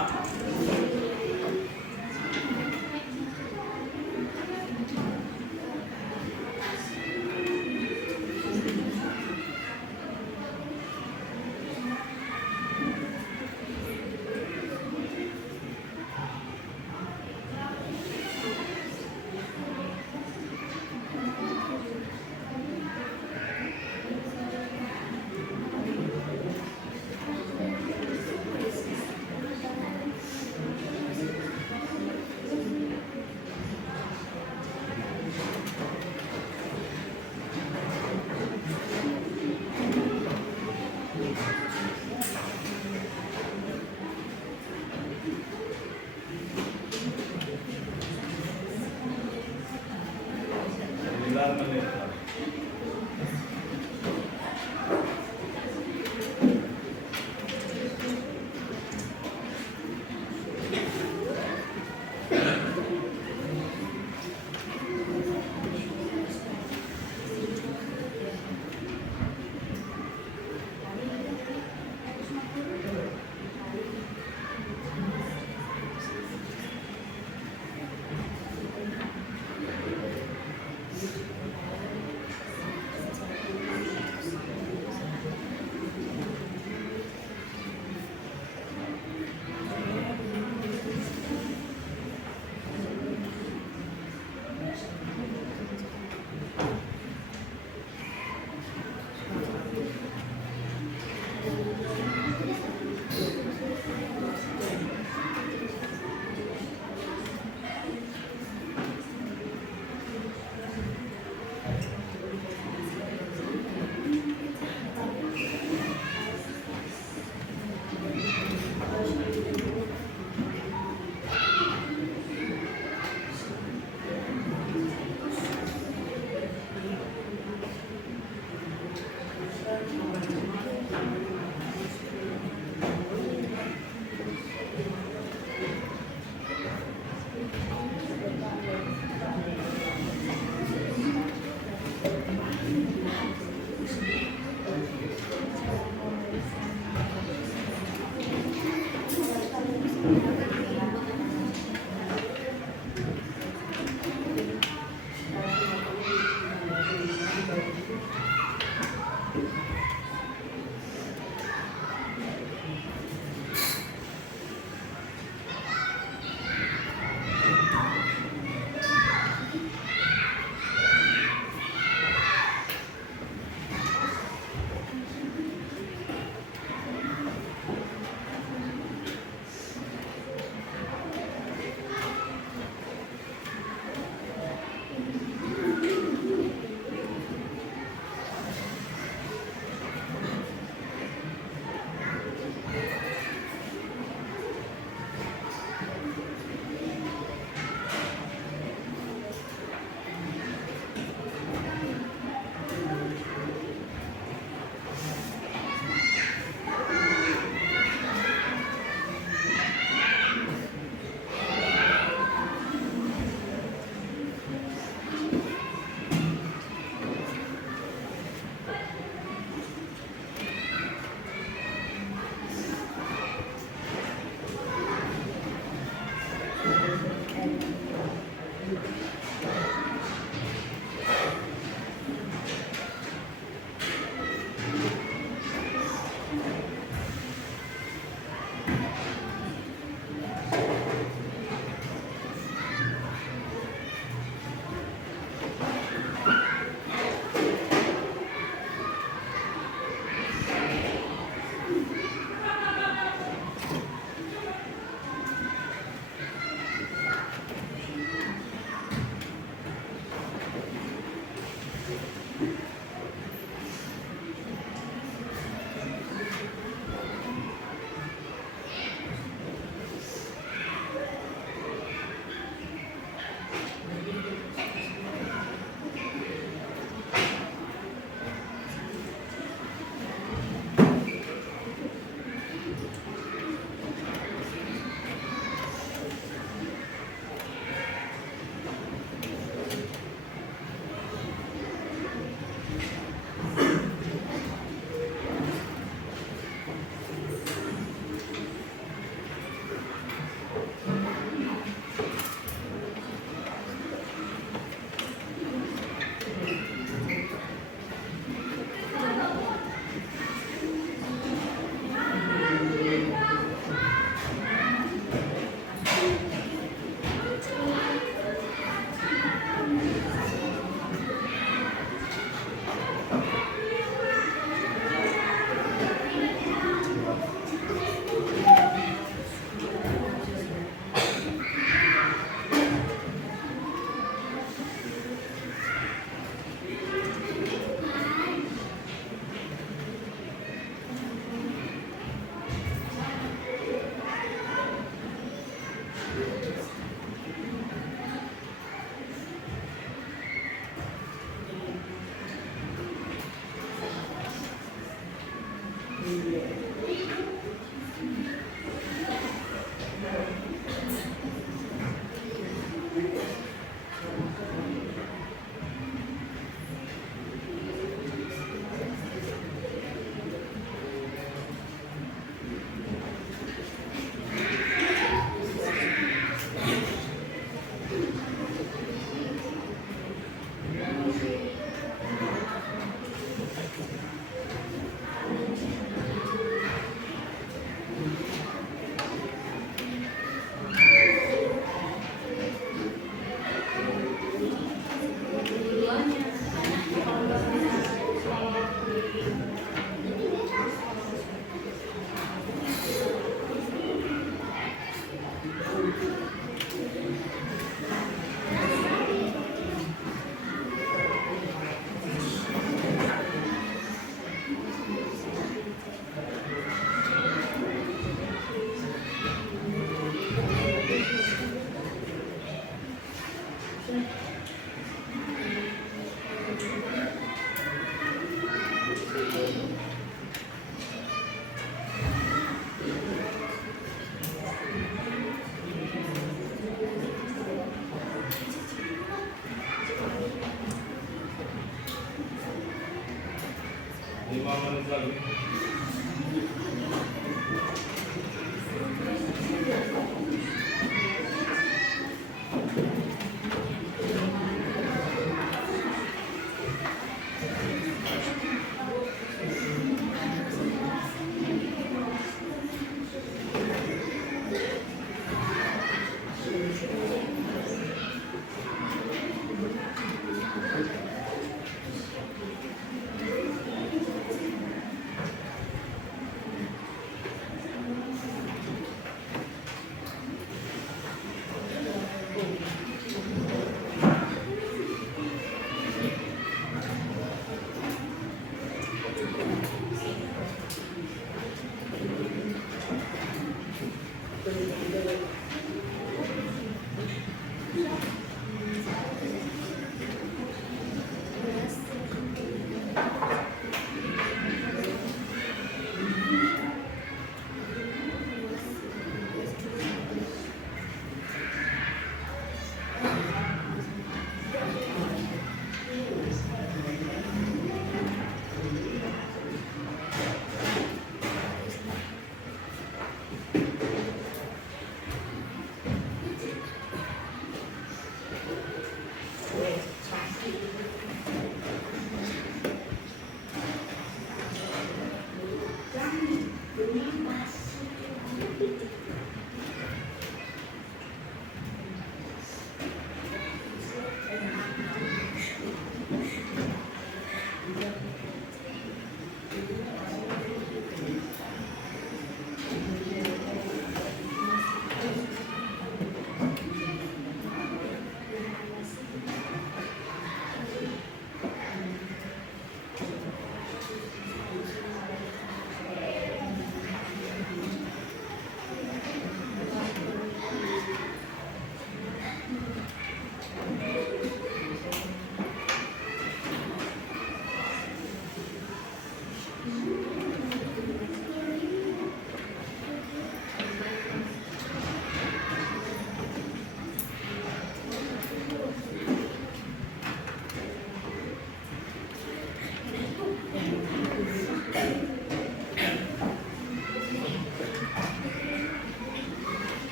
5 menit lagi.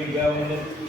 3 menit.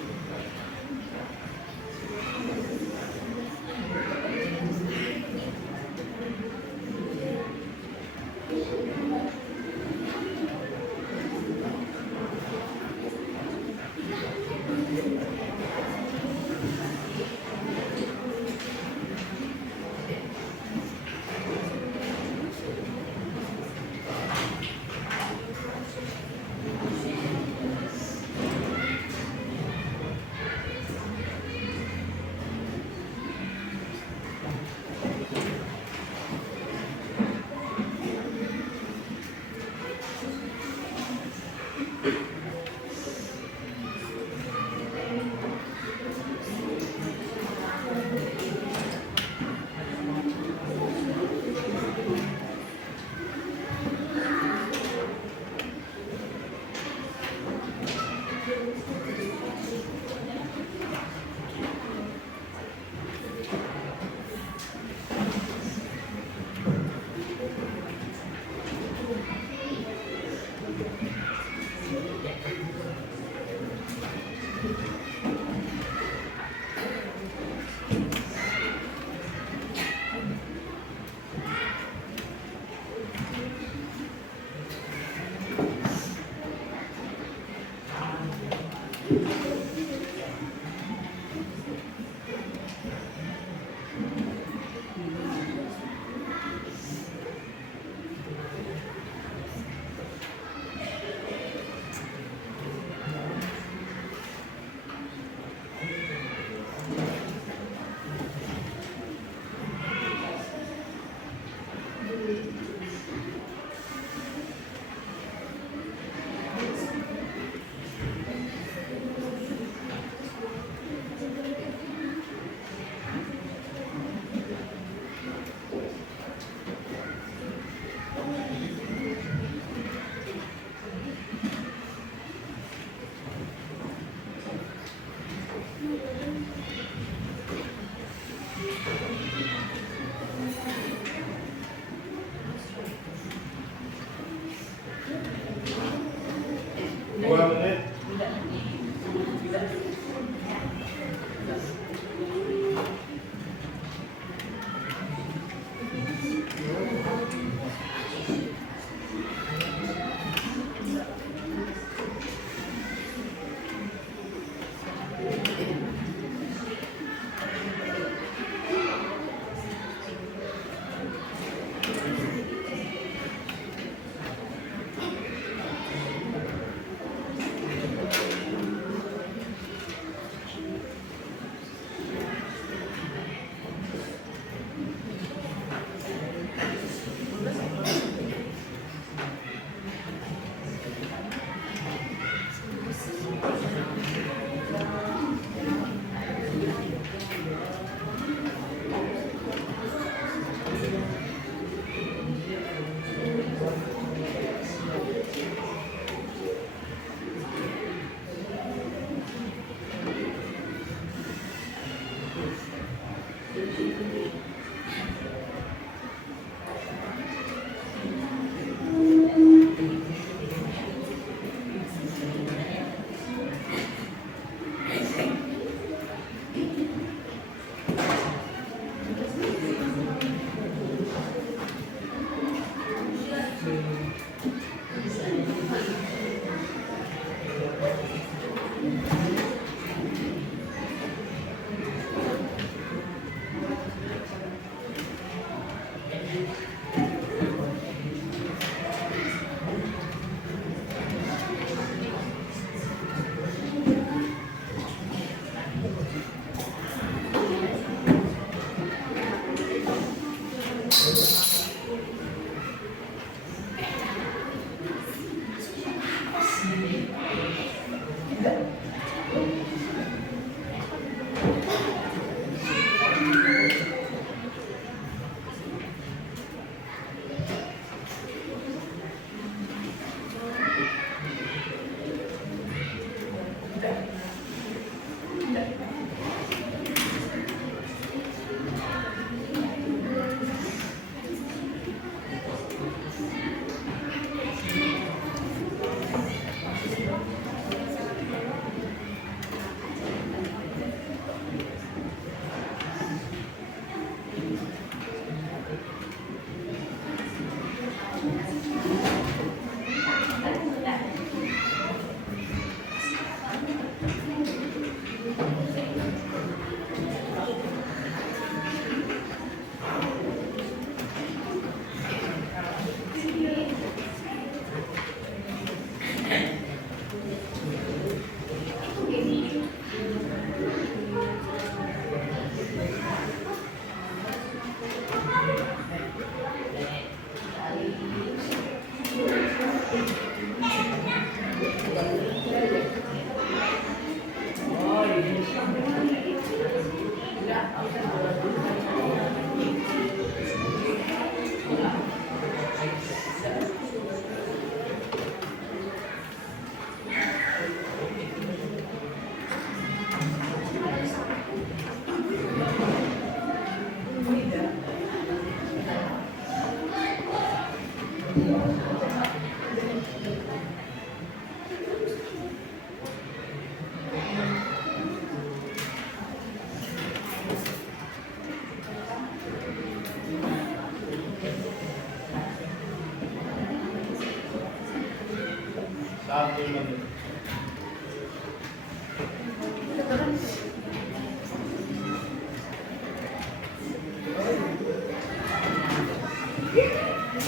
Satu menit.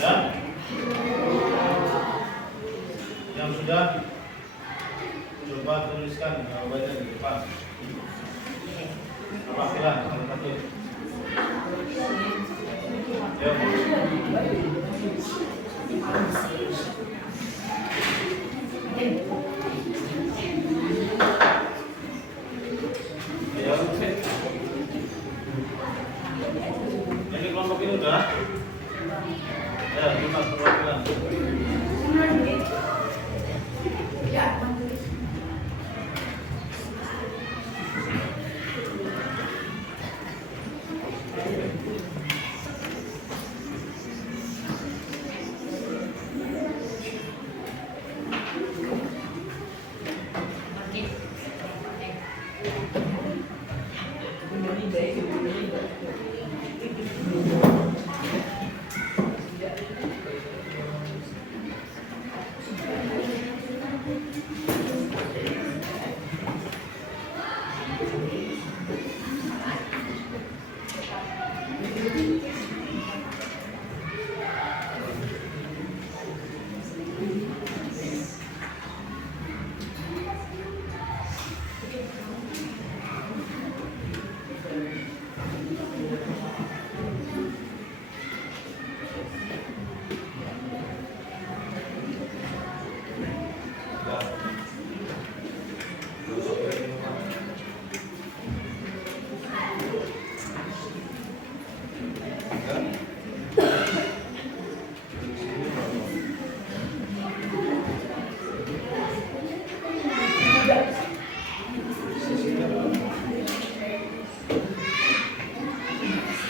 Ya? Yang sudah coba tuliskan jawabannya di depan. Apa bilang? Salah satu. Ya. Ya, ini kelompok ini udah. Ya, lima perwakilan.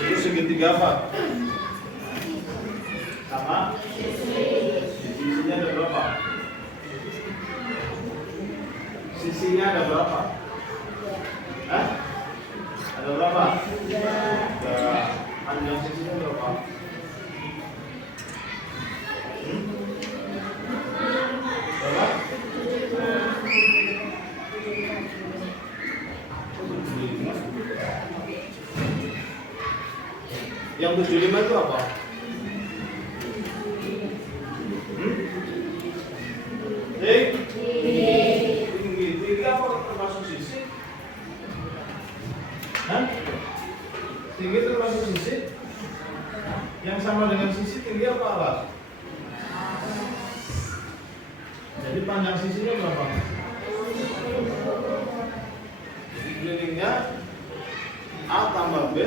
Itu segitiga apa? Sama? Sisinya ada berapa? Sisinya ada berapa? Hah? Ada berapa? Tiga. Panjang sisinya berapa? Berapa? Yang 75 itu apa? Tinggi. Tinggi apa termasuk sisi? Hah? Tinggi termasuk sisi? Yang sama dengan sisi tinggi apa alas? Jadi panjang sisinya berapa? Jadi kelilingnya A tambah B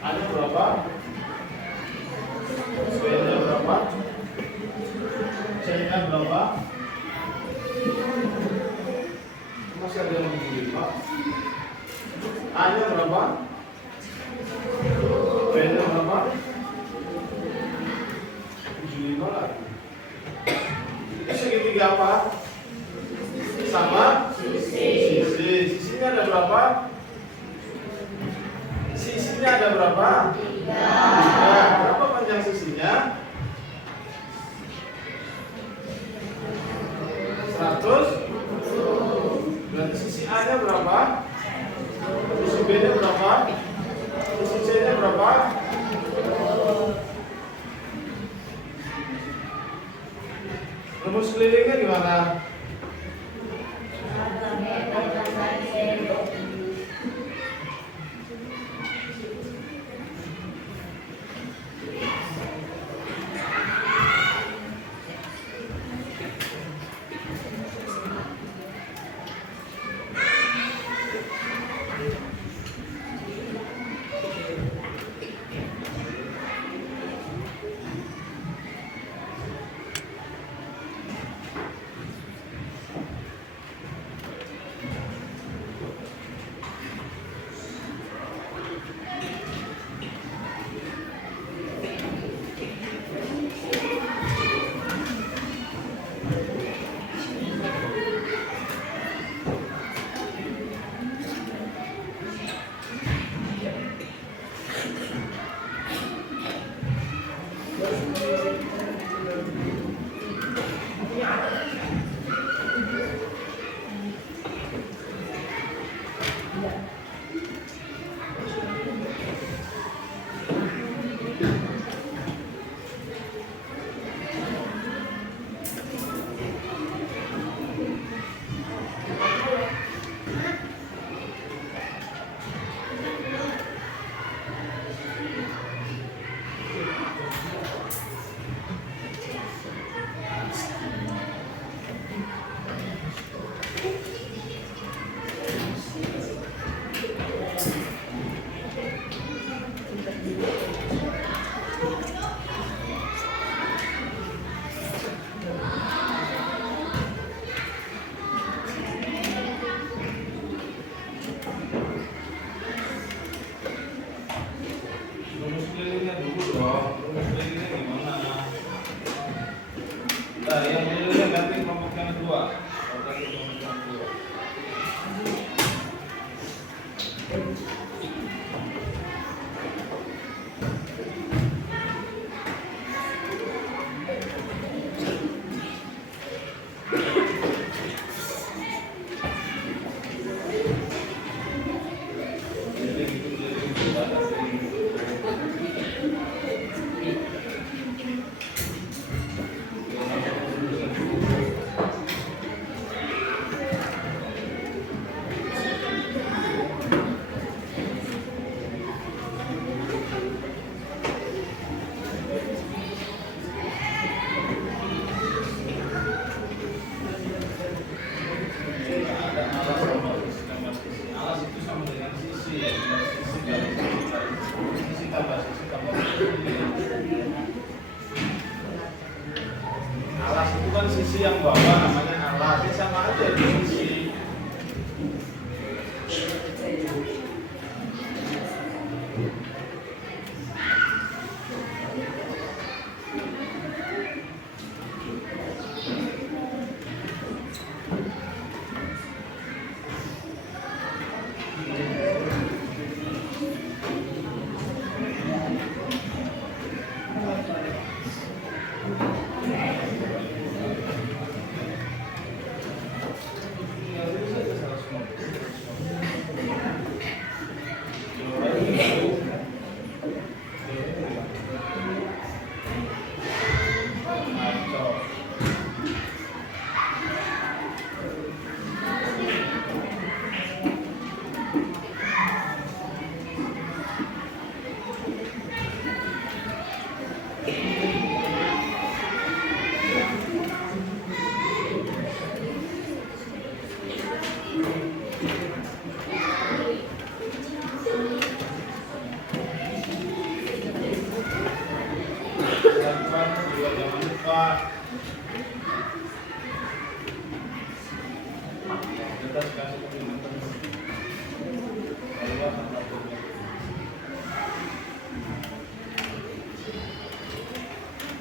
ada berapa? B-nya berapa? C-nya berapa? Masih ada yang 75. A-nya berapa? B-nya berapa? 75 lagi. Itu segitiga apa? Sama? Sisi. Sisinya ada berapa? Sisinya ada berapa? 3. Berapa panjang sisinya? 100. Berarti sisi A nya berapa? Sisi B nya berapa? Sisi C nya berapa? Rumus kelilingnya gimana? posisi yang bawah namanya alat, ya sama aja posisi.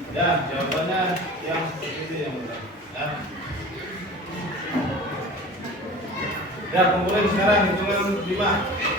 Ya, jawabannya yang seperti itu yang benar. Ya, kumpulin sekarang hitungan 5.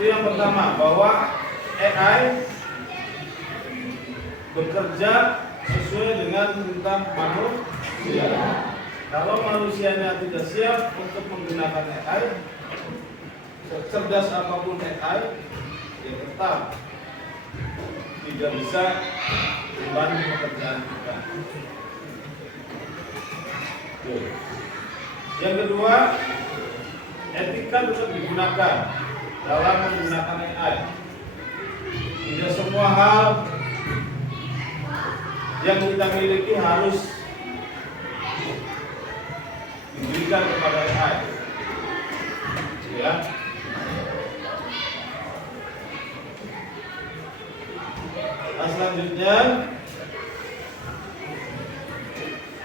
Itu yang pertama, bahwa AI bekerja sesuai dengan perintah manusia. Kalau manusianya tidak siap untuk menggunakan AI, cerdas apapun AI, ya tetap tidak bisa membantu pekerjaan kita. Yang kedua, etika tetap digunakan dalam menggunakan AI. Tidak semua hal yang kita miliki harus diberikan kepada AI. Ya. Nah, selanjutnya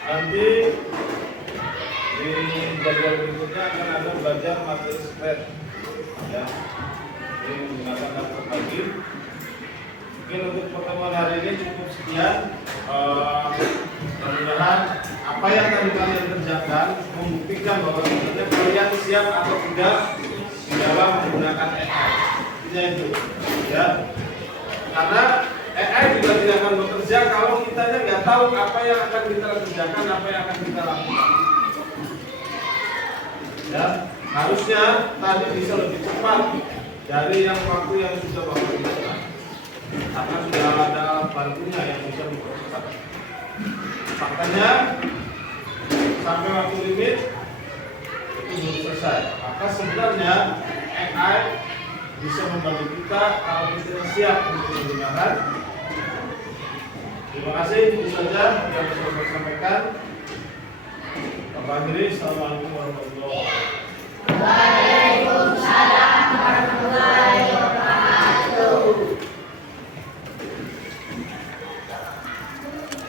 nanti di jadwal berikutnya akan ada belajar materi spread, ya, ini menggunakan laptop pagi. Mungkin untuk pertemuan hari ini cukup sekian. Mudah-mudahan apa yang tadi kalian kerjakan membuktikan bahwa sebenarnya kalian siap atau tidak di dalam menggunakan AI. Intinya itu, ya. Karena AI juga tidak akan bekerja kalau kitanya nggak tahu apa yang akan kita kerjakan, apa yang akan kita lakukan. Ya, harusnya tadi bisa lebih cepat dari yang waktu yang sudah Bapak berikan. Karena sudah ada alat bantunya yang bisa mempercepat. Faktanya sampai waktu limit itu belum selesai. Maka sebenarnya AI bisa membantu kita kalau kita siap untuk menggunakan. Terima kasih, itu saja yang bisa saya sampaikan. Bapak akhiri, assalamualaikum warahmatullahi wabarakatuh. Waalaikumsalam.